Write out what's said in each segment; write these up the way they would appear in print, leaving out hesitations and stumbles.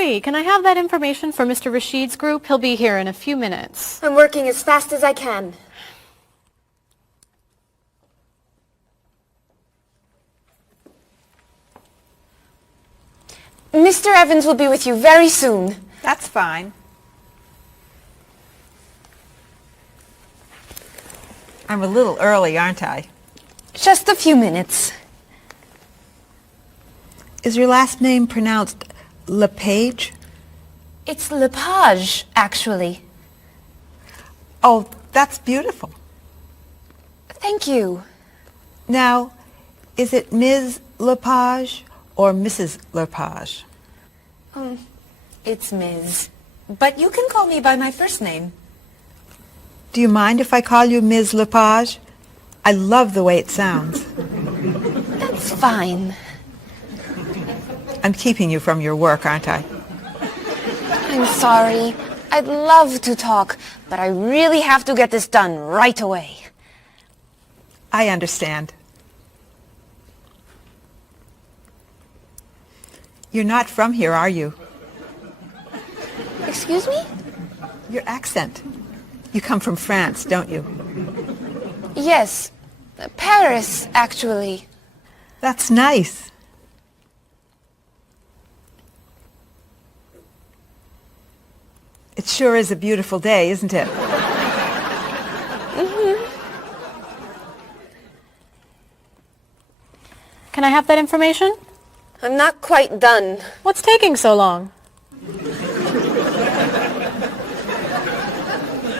Marie, can I have that information for Mr. Rashid's group? He'll be here in a few minutes. I'm working as fast as I can. Mr. Evans will be with you very soon. That's fine. I'm a little early, aren't I? Just a few minutes. Is your last name pronounced LePage? It's Lepage, actually. Oh, that's beautiful. Thank you. Now, is it Ms. Lepage or Mrs. Lepage? It's Ms. But you can call me by my first name. Do you mind if I call you Ms. Lepage? I love the way it sounds. That's fine. I'm keeping you from your work, aren't I? I'm sorry. I'd love to talk, but I really have to get this done right away. I understand. You're not from here, are you? Excuse me? Your accent. You come from France, don't you? Yes. Paris, actually. That's nice. It sure is a beautiful day, isn't it? Can I have that information? I'm not quite done. What's taking so long?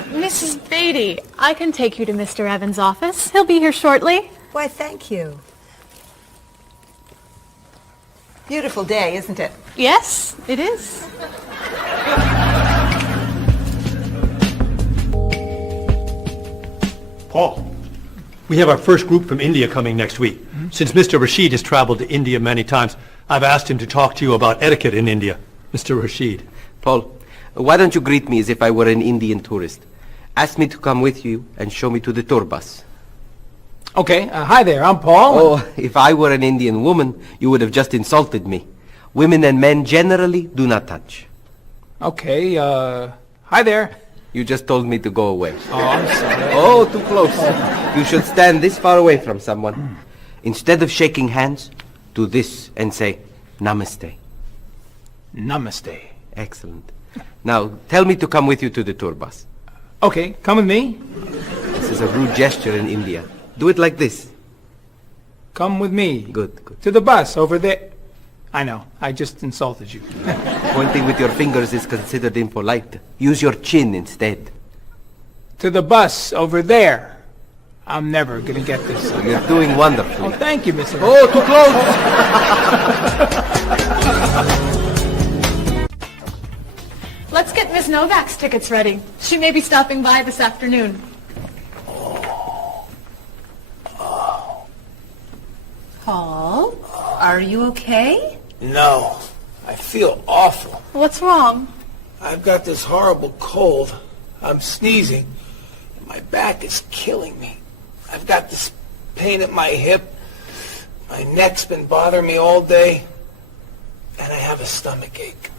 Mrs. Beatty, I can take you to Mr. Evans' office. He'll be here shortly. Why, thank you. Beautiful day, isn't it? Yes, it is. Paul, we have our first group from India coming next week. Since Mr. Rashid has traveled to India many times, I've asked him to talk to you about etiquette in India. Mr. Rashid. Paul, why don't you greet me as if I were an Indian tourist? Ask me to come with you and show me to the tour bus. Okay, hi there, I'm Paul. Oh, if I were an Indian woman, you would have just insulted me. Women and men generally do not touch. Okay, hi there. You just told me to go away. Oh, I'm sorry. Oh, too close. You should stand this far away from someone. Instead of shaking hands, do this and say, Namaste. Namaste. Excellent. Now, tell me to come with you to the tour bus. Okay, come with me. This is a rude gesture in India. Do it like this. Come with me. Good, good. To the bus over there. I know, I just insulted you. Pointing with your fingers is considered impolite. Use your chin instead. To the bus over there. I'm never gonna get this. You're doing wonderfully. Oh, thank you, Mr. Oh, too close! Let's get Miss Novak's tickets ready. She may be stopping by this afternoon. Paul, are you okay? No, I feel awful. What's wrong? I've got this horrible cold. I'm sneezing. And my back is killing me. I've got this pain at my hip. My neck's been bothering me all day. And I have a stomach ache.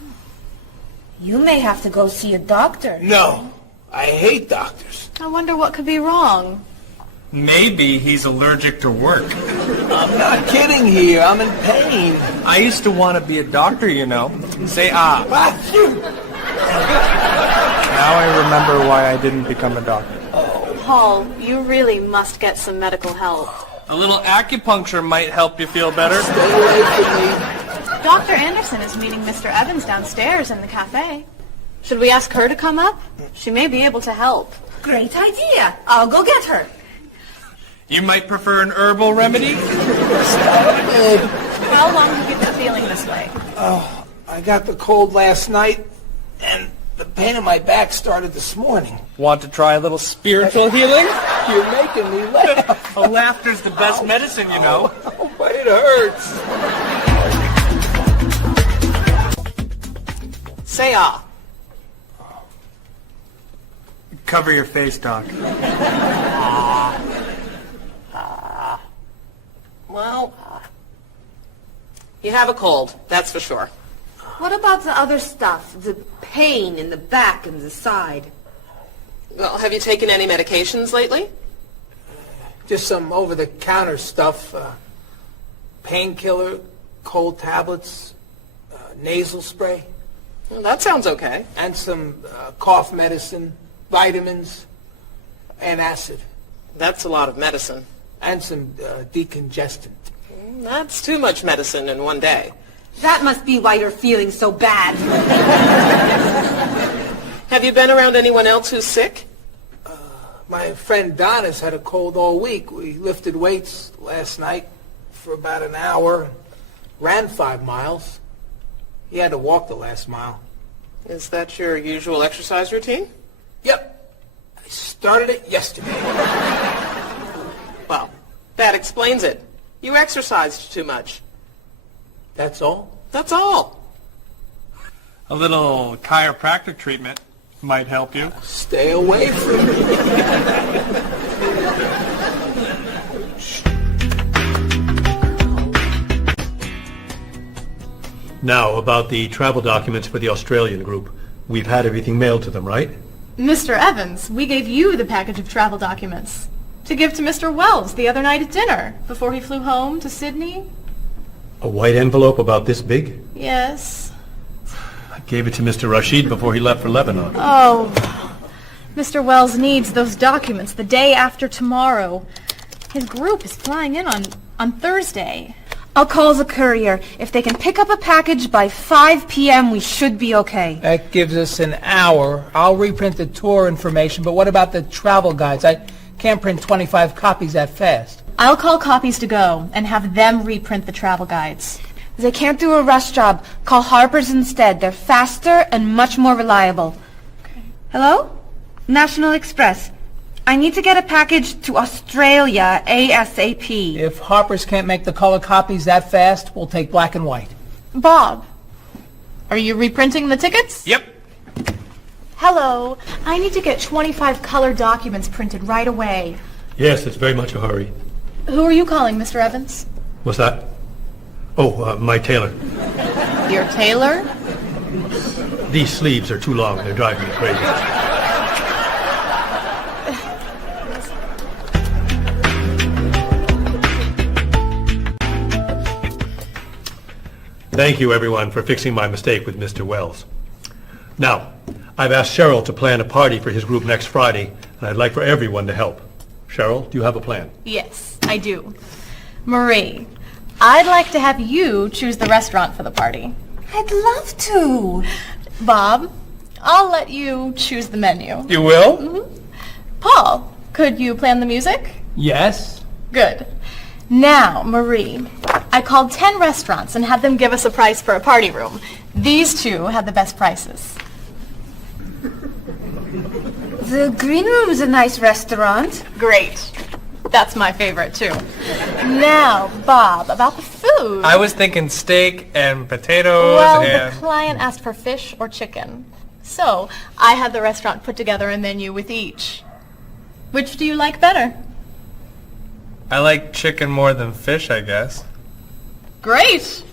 You may have to go see a doctor. No, I hate doctors. I wonder what could be wrong. Maybe he's allergic to work. I'm not kidding here. I'm in pain. I used to want to be a doctor, you know. Say ah. Now I remember why I didn't become a doctor. Paul, you really must get some medical help. A little acupuncture might help you feel better. Stay away from me. Dr. Anderson is meeting Mr. Evans downstairs in the cafe. Should we ask her to come up? She may be able to help. Great idea. I'll go get her. You might prefer an herbal remedy? How long have you been feeling this way? I got the cold last night, and the pain in my back started this morning. Want to try a little spiritual healing? You're making me laugh. Laughter's the best medicine, you know. Oh, but it hurts. Say ah. Cover your face, Doc. Well, you have a cold, that's for sure. What about the other stuff? The pain in the back and the side? Well, have you taken any medications lately? Just some over-the-counter stuff. Painkiller, cold tablets, nasal spray. Well, that sounds okay. And some cough medicine, vitamins, and acid. That's a lot of medicine. And some decongestant. That's too much medicine in one day. That must be why you're feeling so bad. Have you been around anyone else who's sick? My friend Don has had a cold all week. We lifted weights last night for about an hour, ran 5 miles. He had to walk the last mile. Is that your usual exercise routine? Yep. I started it yesterday. Well, that explains it. You exercised too much. That's all? That's all. A little chiropractic treatment might help you. Stay away from me. Now, about the travel documents for the Australian group. We've had everything mailed to them, right? Mr. Evans, we gave you the package of travel documents to give to Mr. Wells the other night at dinner before he flew home to Sydney. A white envelope about this big? Yes. I gave it to Mr. Rashid before he left for Lebanon. Oh, Mr. Wells needs those documents the day after tomorrow. His group is flying in on Thursday. I'll call the courier. If they can pick up a package by 5 p.m., we should be okay. That gives us an hour. I'll reprint the tour information, but what about the travel guides? I can't print 25 copies that fast. I'll call Copies to Go and have them reprint the travel guides. They can't do a rush job. Call Harper's instead. They're faster and much more reliable. Okay. Hello? National Express. I need to get a package to Australia ASAP. If Harper's can't make the color copies that fast, we'll take black and white. Bob, are you reprinting the tickets? Yep. Hello. I need to get 25 color documents printed right away. Yes, it's very much a hurry. Who are you calling, Mr. Evans? What's that? Oh, my tailor. Your tailor? These sleeves are too long. They're driving me crazy. Thank you, everyone, for fixing my mistake with Mr. Wells. Now, I've asked Cheryl to plan a party for his group next Friday, and I'd like for everyone to help. Cheryl, do you have a plan? Yes, I do. Marie, I'd like to have you choose the restaurant for the party. I'd love to. Bob, I'll let you choose the menu. You will? Paul, could you plan the music? Yes. Good. Now, Marie, I called 10 restaurants and had them give us a price for a party room. These two had the best prices. The Green Room's a nice restaurant. Great. That's my favorite, too. Now, Bob, about the food. I was thinking steak and potatoes Well, and... the client asked for fish or chicken. So, I had the restaurant put together a menu with each. Which do you like better? I like chicken more than fish, I guess. Great.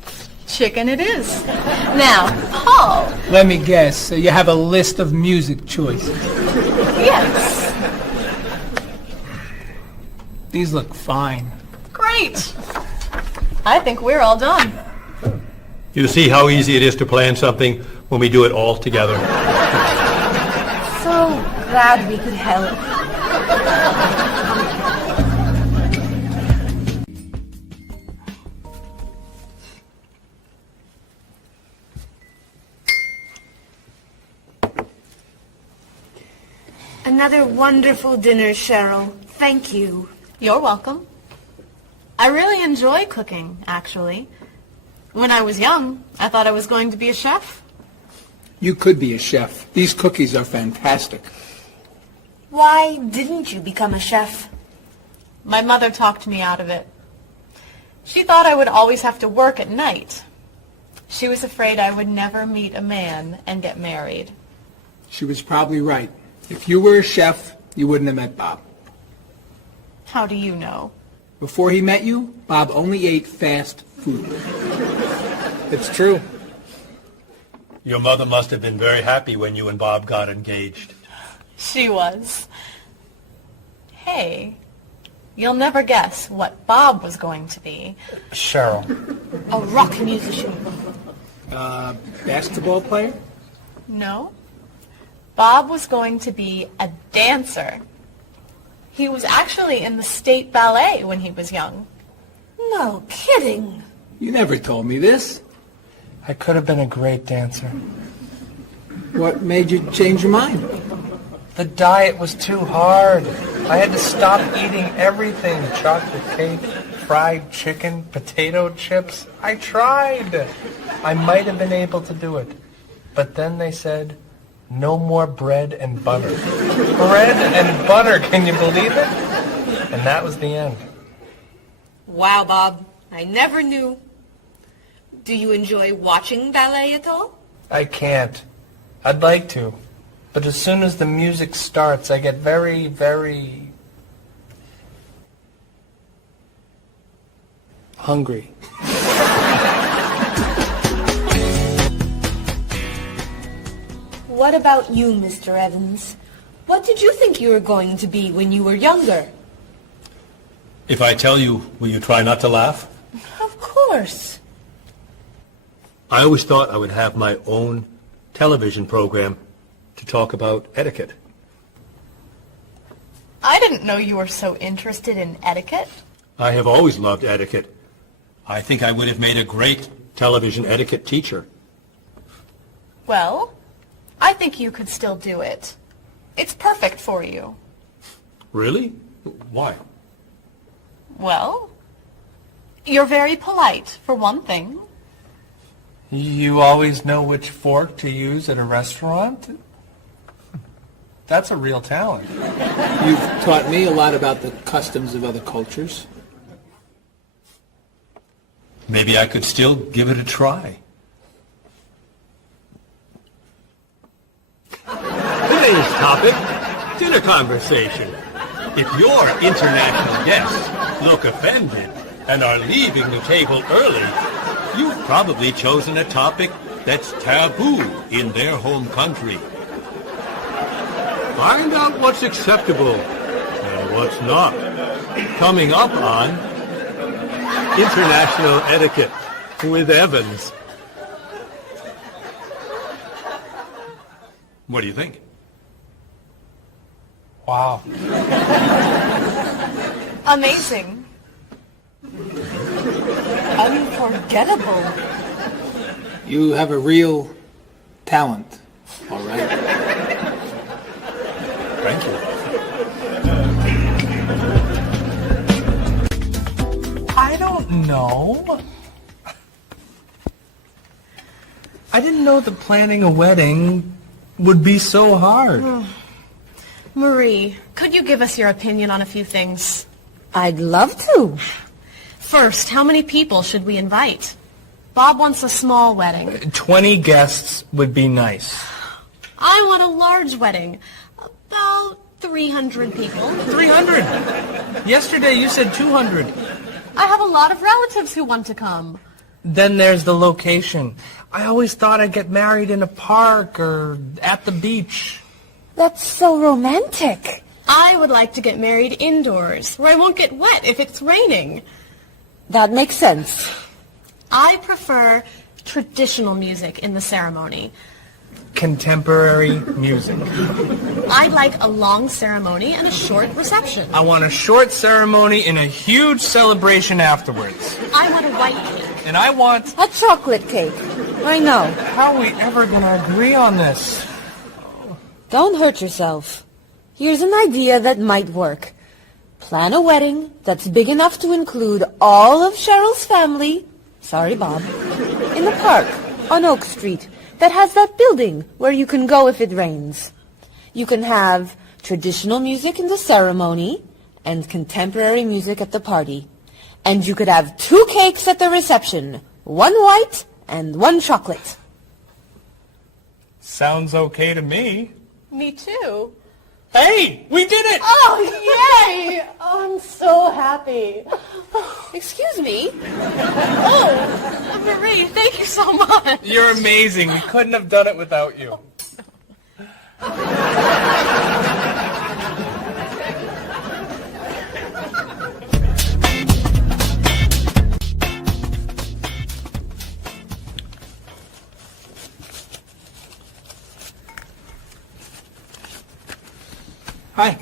Chicken it is. Now, Paul. Let me guess. You have a list of music choices. Yes. These look fine. Great. I think we're all done. You see how easy it is to plan something when we do it all together? So glad we could help. Another wonderful dinner, Cheryl. Thank you. You're welcome. I really enjoy cooking, actually. When I was young, I thought I was going to be a chef. You could be a chef. These cookies are fantastic. Why didn't you become a chef? My mother talked me out of it. She thought I would always have to work at night. She was afraid I would never meet a man and get married. She was probably right. If you were a chef, you wouldn't have met Bob. How do you know? Before he met you, Bob only ate fast food. It's true. Your mother must have been very happy when you and Bob got engaged. She was. Hey, you'll never guess what Bob was going to be. Cheryl. A rock musician. Basketball player? No. Bob was going to be a dancer. He was actually in the state ballet when he was young. No kidding. You never told me this. I could have been a great dancer. What made you change your mind? The diet was too hard. I had to stop eating everything. Chocolate cake, fried chicken, potato chips. I tried. I might have been able to do it. But then they said, no more bread and butter. Bread and butter, can you believe it? And that was the end. Wow, Bob. I never knew. Do you enjoy watching ballet at all? I can't. I'd like to. But as soon as the music starts, I get very, very hungry. What about you, Mr. Evans? What did you think you were going to be when you were younger? If I tell you, will you try not to laugh? Of course. I always thought I would have my own television program to talk about etiquette. I didn't know you were so interested in etiquette. I have always loved etiquette. I think I would have made a great television etiquette teacher. Well, I think you could still do it. It's perfect for you. Really? Why? Well, you're very polite, for one thing. You always know which fork to use at a restaurant? That's a real talent. You've taught me a lot about the customs of other cultures. Maybe I could still give it a try. Today's topic, dinner conversation. If your international guests look offended and are leaving the table early, you've probably chosen a topic that's taboo in their home country. Find out what's acceptable and what's not. Coming up on International Etiquette with Evans. What do you think? Wow. Amazing. Unforgettable. You have a real talent, all right? Thank you. I don't know. I didn't know that planning a wedding would be so hard. Marie, could you give us your opinion on a few things? I'd love to. First, how many people should we invite? Bob wants a small wedding. 20 guests would be nice. I want a large wedding. About 300 people. 300. Yesterday you said 200. I have a lot of relatives who want to come. Then there's the location. I always thought I'd get married in a park or at the beach. That's so romantic. I would like to get married indoors, where I won't get wet if it's raining. That makes sense. I prefer traditional music in the ceremony. Contemporary music. I'd like a long ceremony and a short reception. I want a short ceremony and a huge celebration afterwards. I want a white cake. And I want... A chocolate cake. I know. How are we ever going to agree on this? Don't hurt yourself. Here's an idea that might work. Plan a wedding that's big enough to include all of Cheryl's family, sorry, Bob, in a park on Oak Street that has that building where you can go if it rains. You can have traditional music in the ceremony and contemporary music at the party. And you could have 2 cakes at the reception, 1 white and 1 chocolate. Sounds okay to me. Me too. Hey, we did it! Oh, yay! Oh, I'm I'm so happy. Excuse me? Oh, Marie, thank you so much. You're amazing. We couldn't have done it without you. Hi.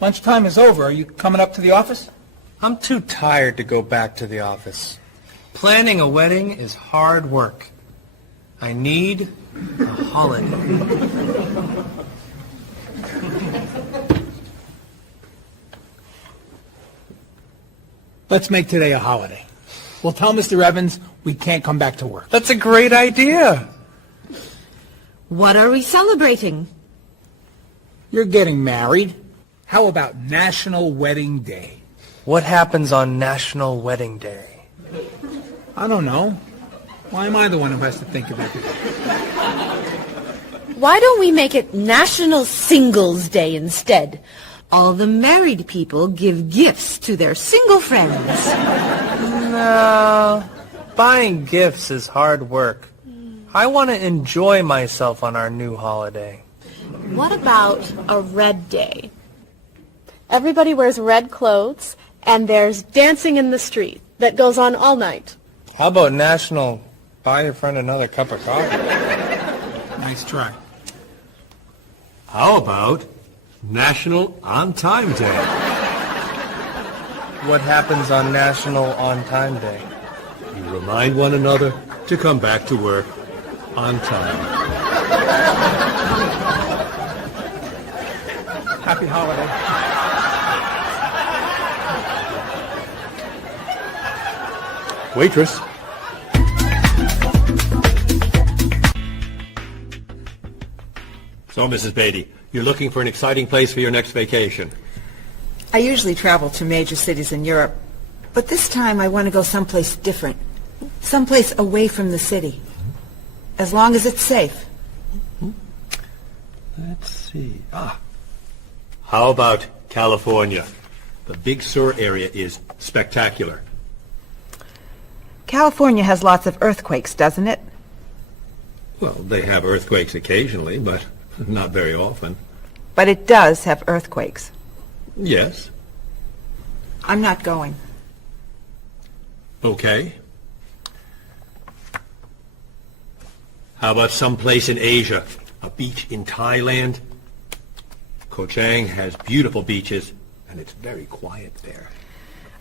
Lunchtime is over. Are you coming up to the office? I'm too tired to go back to the office. Planning a wedding is hard work. I need a holiday. Let's make today a holiday. We'll tell Mr. Evans we can't come back to work. That's a great idea. What are we celebrating? You're getting married. How about National Wedding Day? What happens on National Wedding Day? I don't know. Why am I the one who has to think of everything? Why don't we make it National Singles Day instead? All the married people give gifts to their single friends. No, buying gifts is hard work. I want to enjoy myself on our new holiday. What about a red day? Everybody wears red clothes, and there's dancing in the street that goes on all night. How about National Buy Your Friend Another Cup of Coffee? Nice try. How about National On Time Day? What happens on National On Time Day? You remind one another to come back to work on time. Happy holiday. Waitress. So, Mrs. Beatty, you're looking for an exciting place for your next vacation. I usually travel to major cities in Europe, but this time I want to go someplace different. Someplace away from the city. As long as it's safe. Let's see. How about California? The Big Sur area is spectacular. California has lots of earthquakes, doesn't it? Well, they have earthquakes occasionally, but not very often. But it does have earthquakes. Yes. I'm not going. Okay. How about someplace in Asia? A beach in Thailand? Koh Chang has beautiful beaches, and it's very quiet there.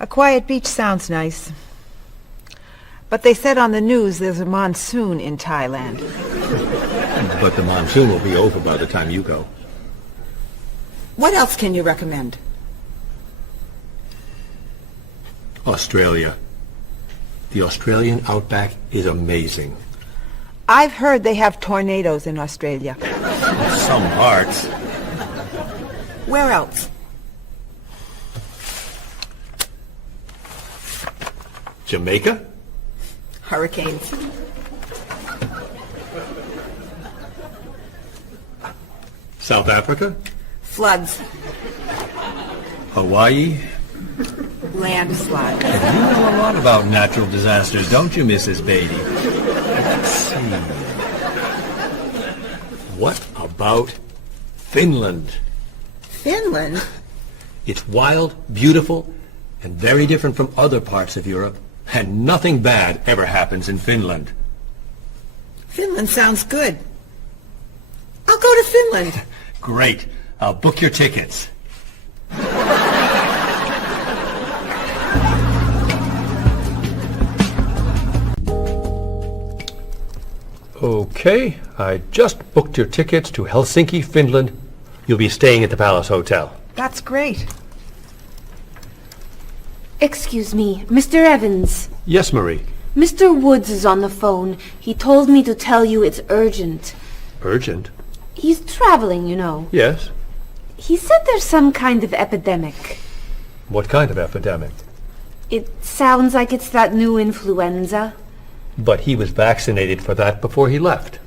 A quiet beach sounds nice. But they said on the news there's a monsoon in Thailand. But the monsoon will be over by the time you go. What else can you recommend? Australia. The Australian outback is amazing. I've heard they have tornadoes in Australia. Some parts. Where else? Jamaica? Hurricanes. South Africa? Floods. Hawaii? Landslides. You know a lot about natural disasters, don't you, Mrs. Beatty? Let's see. What about Finland? Finland? It's wild, beautiful, and very different from other parts of Europe, and nothing bad ever happens in Finland. Finland sounds good. I'll go to Finland. Great. I'll book your tickets. Okay, I just booked your tickets to Helsinki, Finland. You'll be staying at the Palace Hotel. That's great. Excuse me, Mr. Evans. Yes, Marie. Mr. Woods is on the phone. He told me to tell you it's urgent. Urgent? He's traveling, you know. Yes. He said there's some kind of epidemic. What kind of epidemic? It sounds like it's that new influenza. But he was vaccinated for that before he left.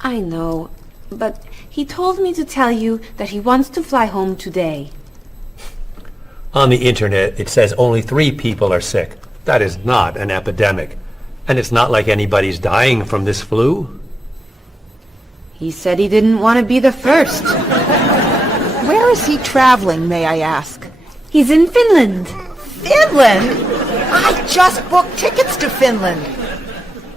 I know, but he told me to tell you that he wants to fly home today. On the internet, it says only 3 people are sick. That is not an epidemic. And it's not like anybody's dying from this flu. He said he didn't want to be the first. Where is he traveling, may I ask? He's in Finland. Finland? I just booked tickets to Finland.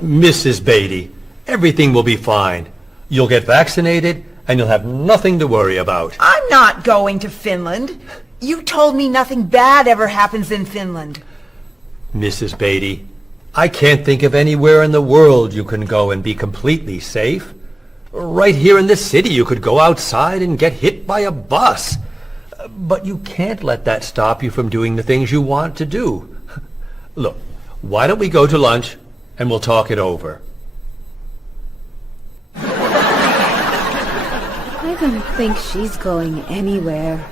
Mrs. Beatty, everything will be fine. You'll get vaccinated, and you'll have nothing to worry about. I'm not going to Finland. You told me nothing bad ever happens in Finland. Mrs. Beatty, I can't think of anywhere in the world you can go and be completely safe. Right here in this city, you could go outside and get hit by a bus. But you can't let that stop you from doing the things you want to do. Look, why don't we go to lunch and we'll talk it over? I don't think she's going anywhere.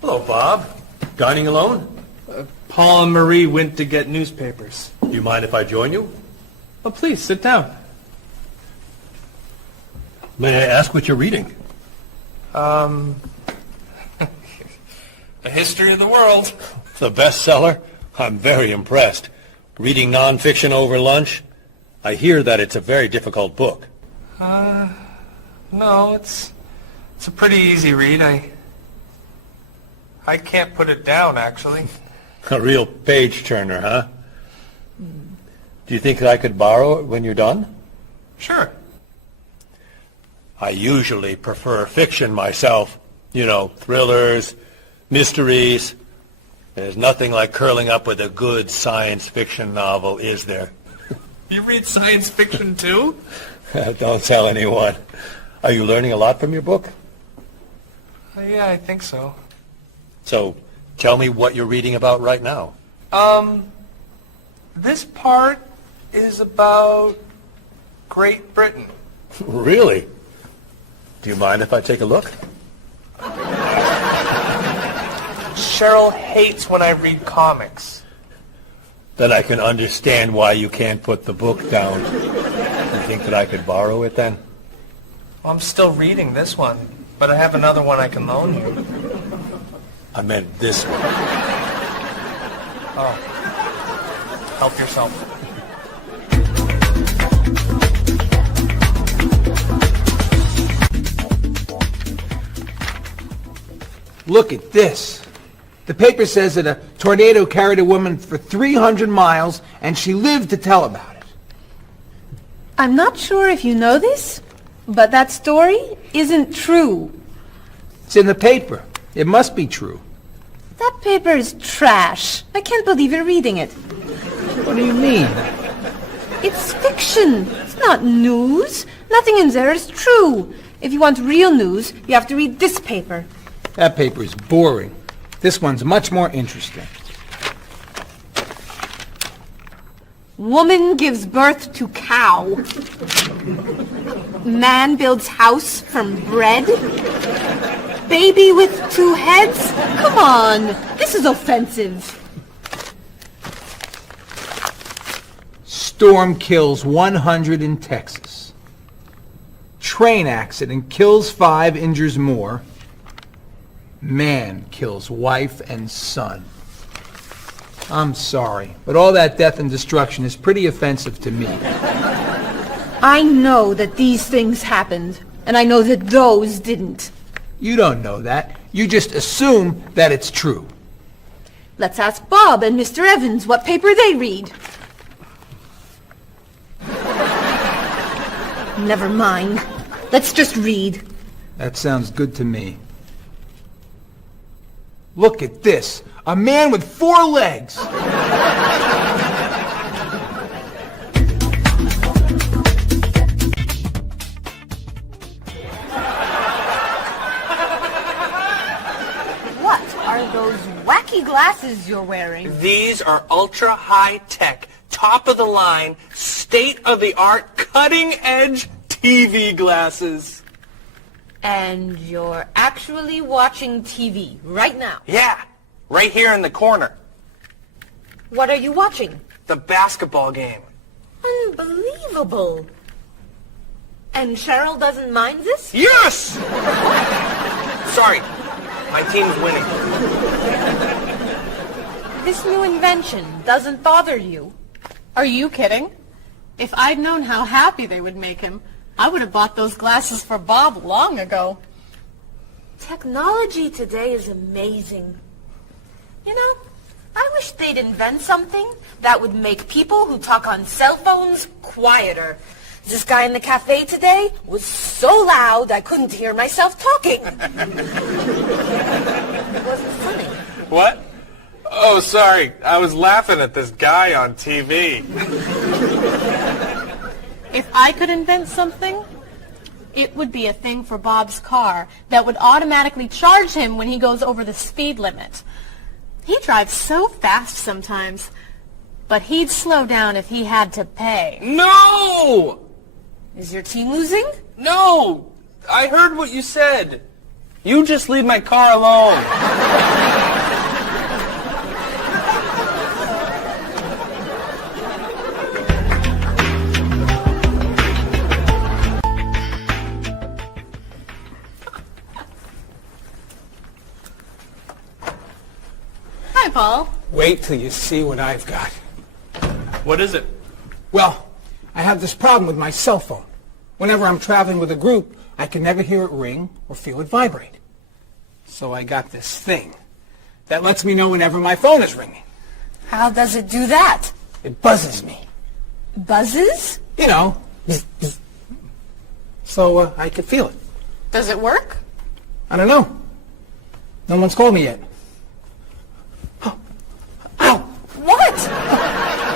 Hello, Bob. Dining alone? Paul and Marie went to get newspapers. Do you mind if I join you? Oh, please, sit down. May I ask what you're reading? The History of the World. The bestseller? I'm very impressed. Reading nonfiction over lunch? I hear that it's a very difficult book. No, it's a pretty easy read. I can't put it down, actually. A real page-turner, huh? Do you think I could borrow it when you're done? Sure. I usually prefer fiction myself. You know, thrillers, mysteries. There's nothing like curling up with a good science fiction novel, is there? You read science fiction, too? Don't tell anyone. Are you learning a lot from your book? Yeah, I think so. So, tell me what you're reading about right now. This part is about Great Britain. Really? Do you mind if I take a look? Cheryl hates when I read comics. Then I can understand why you can't put the book down. You think that I could borrow it then? Well, I'm still reading this one, but I have another one I can loan you. I meant this one. Oh. Help yourself. Look at this. The paper says that a tornado carried a woman for 300 miles, and she lived to tell about it. I'm not sure if you know this, but that story isn't true. It's in the paper. It must be true. That paper is trash. I can't believe you're reading it. What do you mean? It's fiction. It's not news. Nothing in there is true. If you want real news, you have to read this paper. That paper is boring. This one's much more interesting. Woman gives birth to cow. Man builds house from bread. Baby with 2 heads? Come on, this is offensive. Storm kills 100 in Texas. Train accident kills 5, injures more. Man kills wife and son. I'm sorry, but all that death and destruction is pretty offensive to me. I know that these things happened, and I know that those didn't. You don't know that. You just assume that it's true. Let's ask Bob and Mr. Evans what paper they read. Never mind. Let's just read. That sounds good to me. Look at this. A man with 4 legs. What are those wacky glasses you're wearing? These are ultra high tech, top of the line, state of the art, cutting edge TV glasses. And you're actually watching TV right now. Yeah, right here in the corner. What are you watching? The basketball game. Unbelievable. And Cheryl doesn't mind this? Yes! Sorry, my team's winning. This new invention doesn't bother you. Are you kidding? If I'd known how happy they would make him, I would have bought those glasses for Bob long ago. Technology today is amazing. You know, I wish they'd invent something that would make people who talk on cell phones quieter. This guy in the cafe today was so loud I couldn't hear myself talking. It wasn't funny. What? Oh, sorry. I was laughing at this guy on TV. If I could invent something, it would be a thing for Bob's car that would automatically charge him when he goes over the speed limit. He drives so fast sometimes, but he'd slow down if he had to pay. No! Is your team losing? No! I heard what you said. You just leave my car alone. Hi, Paul. Wait till you see what I've got. What is it? Well, I have this problem with my cell phone. Whenever I'm traveling with a group, I can never hear it ring or feel it vibrate. So I got this thing that lets me know whenever my phone is ringing. How does it do that? It buzzes me. Buzzes? You know, bzz, bzz. So I can feel it. Does it work? I don't know. No one's called me yet. Ow! What?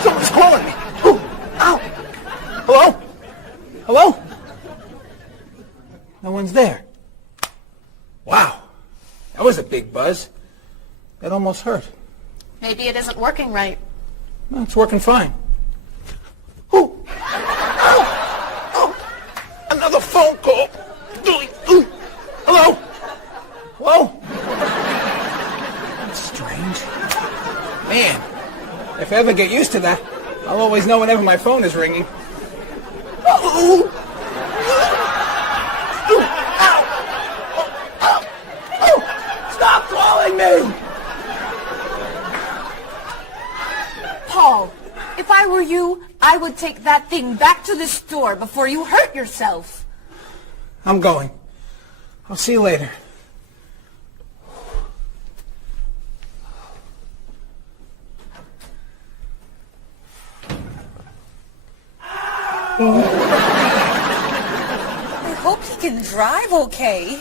Someone's calling me. Ooh, ow! Hello? Hello? No one's there. Wow. That was a big buzz. That almost hurt. Maybe it isn't working right. No, it's working fine. Ooh! Ow! Oh! Another phone call. Ooh. Hello? Hello? That's strange. Man, if I ever get used to that, I'll always know whenever my phone is ringing. Oh! Stop calling me! Paul, if I were you, I would take that thing back to the store before you hurt yourself. I'm going. I'll see you later. I hope he can drive okay.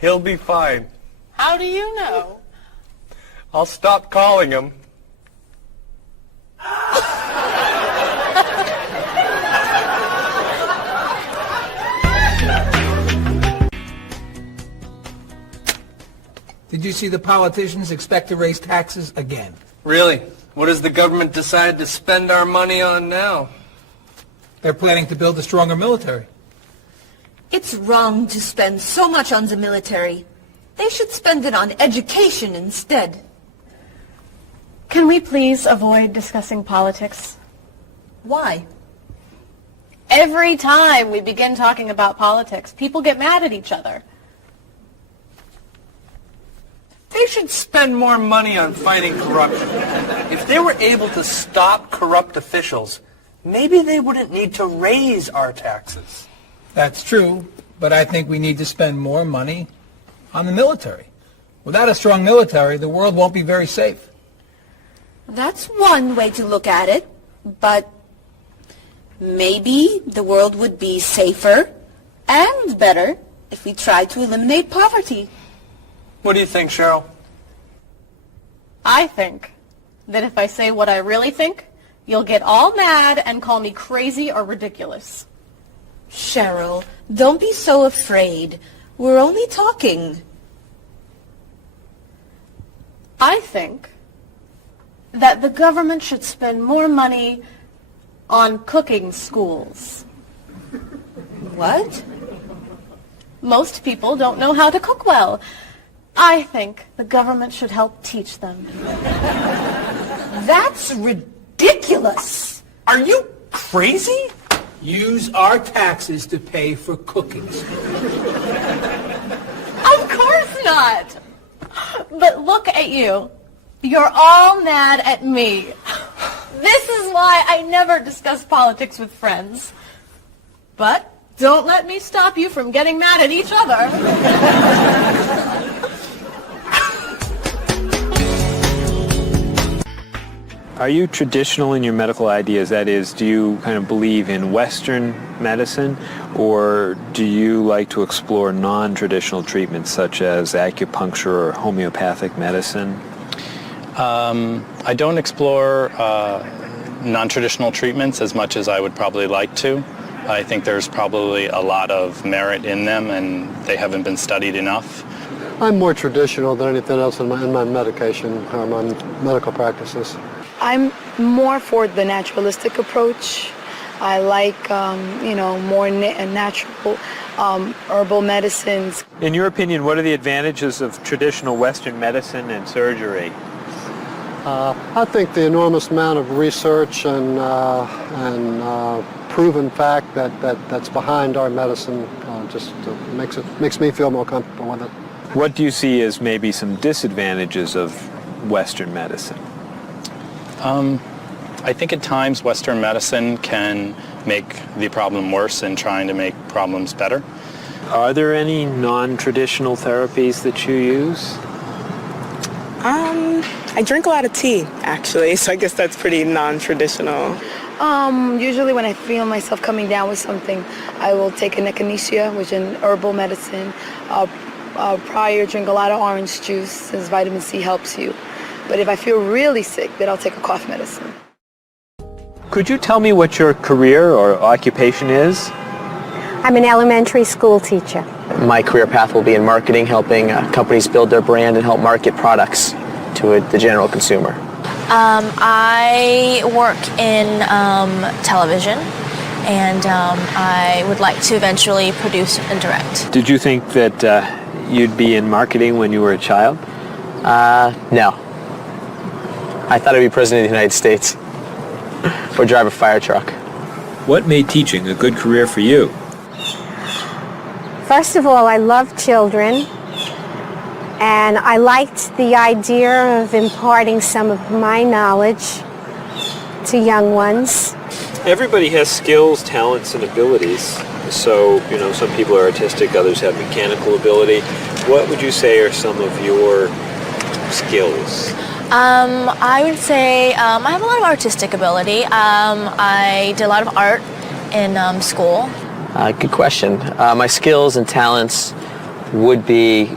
He'll be fine. How do you know? I'll stop calling him. Did you see the politicians expect to raise taxes again? Really? What has the government decided to spend our money on now? They're planning to build a stronger military. It's wrong to spend so much on the military. They should spend it on education instead. Can we please avoid discussing politics? Why? Every time we begin talking about politics, people get mad at each other. They should spend more money on fighting corruption. If they were able to stop corrupt officials, maybe they wouldn't need to raise our taxes. That's true, but I think we need to spend more money on the military. Without a strong military, the world won't be very safe. That's one way to look at it, but maybe the world would be safer and better if we tried to eliminate poverty. What do you think, Cheryl? I think that if I say what I really think, you'll get all mad and call me crazy or ridiculous. Cheryl, don't be so afraid. We're only talking. I think that the government should spend more money on cooking schools. What? Most people don't know how to cook well. I think the government should help teach them. That's ridiculous. Are you crazy? Use our taxes to pay for cooking school. Of course not. But look at you. You're all mad at me. This is why I never discuss politics with friends. But don't let me stop you from getting mad at each other. Are you traditional in your medical ideas? That is, do you kind of believe in Western medicine, or do you like to explore non-traditional treatments such as acupuncture or homeopathic medicine? I don't explore non-traditional treatments as much as I would probably like to. I think there's probably a lot of merit in them, and they haven't been studied enough. I'm more traditional than anything else in my medication or my medical practices. I'm more for the naturalistic approach. I like, more natural herbal medicines. In your opinion, what are the advantages of traditional Western medicine and surgery? I think the enormous amount of research and proven fact that's behind our medicine just makes me feel more comfortable with it. What do you see as maybe some disadvantages of Western medicine? I think at times Western medicine can make the problem worse in trying to make problems better. Are there any non-traditional therapies that you use? I drink a lot of tea, actually, so I guess that's pretty non-traditional. Usually when I feel myself coming down with something, I will take an echinacea, which is an herbal medicine. Prior, drink a lot of orange juice, since vitamin C helps you. But if I feel really sick, then I'll take a cough medicine. Could you tell me what your career or occupation is? I'm an elementary school teacher. My career path will be in marketing, helping companies build their brand and help market products to the general consumer. I work in television, and I would like to eventually produce and direct. Did you think that you'd be in marketing when you were a child? No. I thought I'd be president of the United States or drive a fire truck. What made teaching a good career for you? First of all, I love children, and I liked the idea of imparting some of my knowledge to young ones. Everybody has skills, talents, and abilities. So, some people are artistic, others have mechanical ability. What would you say are some of your skills? I would say I have a lot of artistic ability. I did a lot of art in school. Good question. My skills and talents would be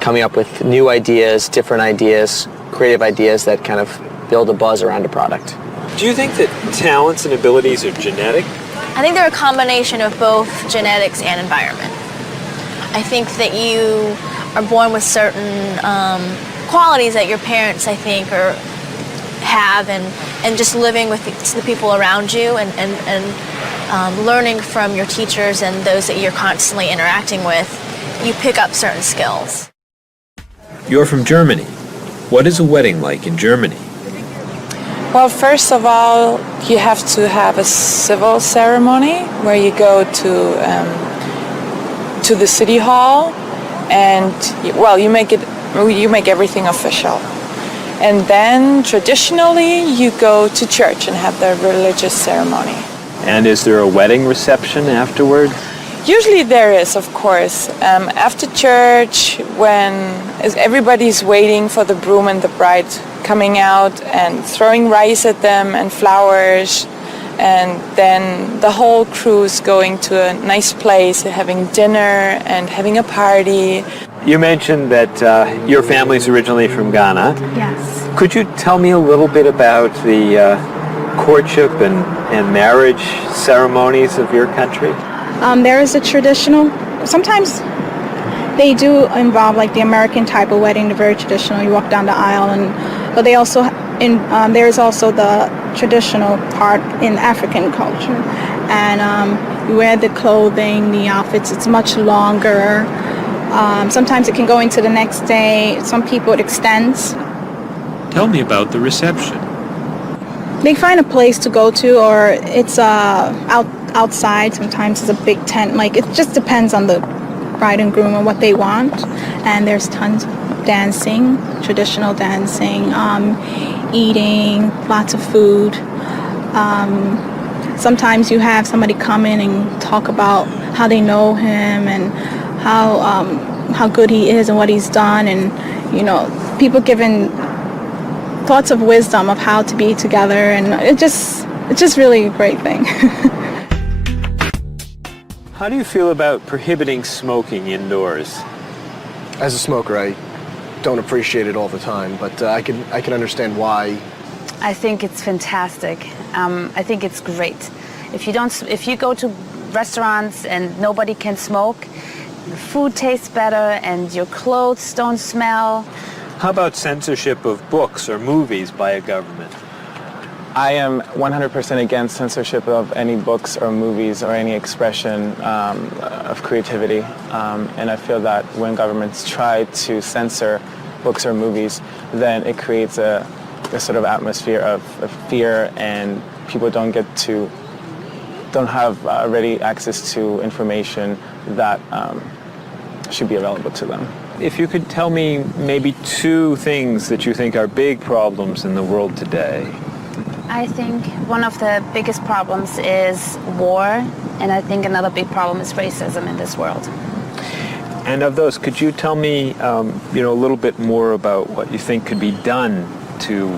coming up with new ideas, different ideas, creative ideas that kind of build a buzz around a product. Do you think that talents and abilities are genetic? I think they're a combination of both genetics and environment. I think that you are born with certain qualities that your parents, I think, have, and just living with the people around you and learning from your teachers and those that you're constantly interacting with, you pick up certain skills. You're from Germany. What is a wedding like in Germany? Well, first of all, you have to have a civil ceremony where you go to the city hall, and you make everything official. And then traditionally you go to church and have the religious ceremony. And is there a wedding reception afterward? Usually there is, of course. After church, when everybody's waiting for the groom and the bride coming out and throwing rice at them and flowers, and then the whole crew's going to a nice place, having dinner and having a party. You mentioned that your family's originally from Ghana. Yes. Could you tell me a little bit about the courtship and marriage ceremonies of your country? There is a traditional, sometimes they do involve like the American type of wedding, the very traditional, you walk down the aisle, but they also, there's also the traditional part in African culture. And You wear the clothing, the outfits, it's much longer. Sometimes it can go into the next day. Some people it extends. Tell me about the reception. They find a place to go to, or it's outside. Sometimes it's a big tent. Like, it just depends on the bride and groom and what they want. And there's tons of dancing, traditional dancing, eating, lots of food. Sometimes you have somebody come in and talk about how they know him and how good he is and what he's done, and people giving thoughts of wisdom of how to be together, and it's just really a great thing. How do you feel about prohibiting smoking indoors? As a smoker, I don't appreciate it all the time, but I can understand why. I think it's fantastic. I think it's great. If you go to restaurants and nobody can smoke, the food tastes better and your clothes don't smell. How about censorship of books or movies by a government? I am 100% against censorship of any books or movies or any expression of creativity. And I feel that when governments try to censor books or movies, then it creates a sort of atmosphere of fear, and people don't have ready access to information that should be available to them. If you could tell me maybe 2 things that you think are big problems in the world today. I think one of the biggest problems is war, and I think another big problem is racism in this world. And of those, could you tell me a little bit more about what you think could be done to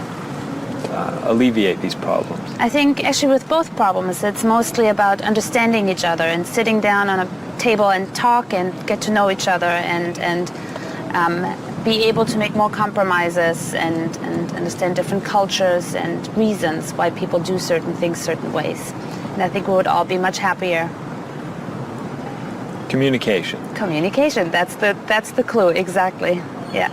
alleviate these problems? I think actually with both problems, it's mostly about understanding each other and sitting down on a table and talk and get to know each other and be able to make more compromises and understand different cultures and reasons why people do certain things certain ways. And I think we would all be much happier. Communication. Communication, that's the clue, exactly. Yeah.